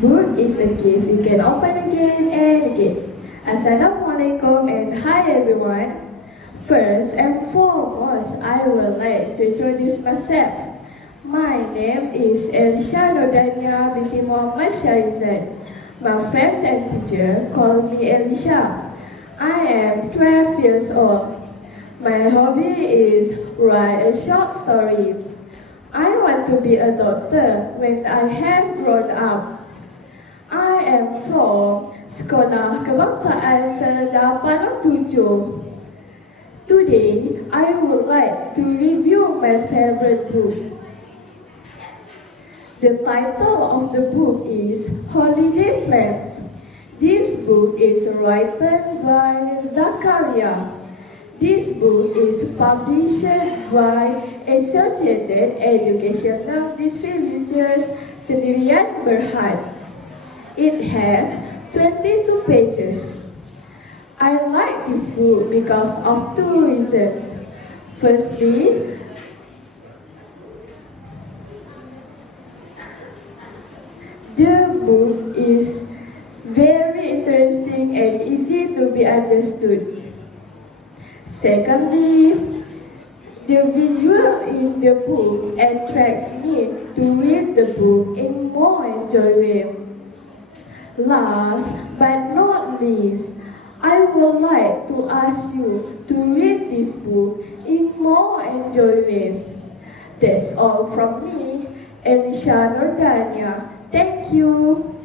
Book is a gift you can open again and again. Assalamualaikum and hi everyone. First and foremost, I would like to introduce myself. My name is Elisha Nordania binti Muhammad Syarizan. My friends and teacher call me Elisha. I am 12 years old. My hobby is write a short story. I want to be a doctor when I have grown up. I am from Sekolah Kebangsaan Serenda Panang 7. Today, I would like to review my favorite book. The title of the book is Holiday Plans. This book is written by Zakaria. This book is published by Associated Educational Distributors Sendirian Berhad. It has 22 pages. I like this book because of two reasons. Firstly, the book is very interesting and easy to be understood. Secondly, the visual in the book attracts me to read the book in more enjoyment. Last but not least, I would like to ask you to read this book in more enjoyment. That's all from me, Elisha Nordania. Thank you.